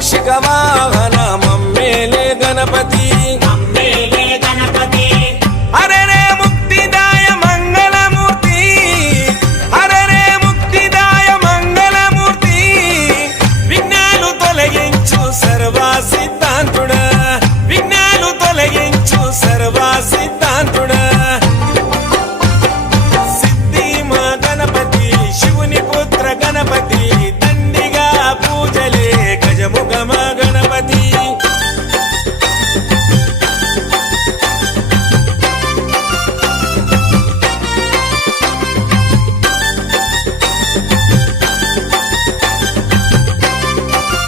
మూషిక వాహన మమ్మేలే గణపతి హరే రే ముక్తిదాయ మంగళమూర్తి హరే రే ముక్తిదాయ మంగళమూర్తి విఘ్నాలు తొలగించు సర్వా సిద్ధాంతుడా విఘ్నాలు తొలగించు సర్వా సిద్ధాంతుడా సిద్ధి మా గణపతి శివుని పుత్ర గణపతి దండిగా పూజలే గజముఖమా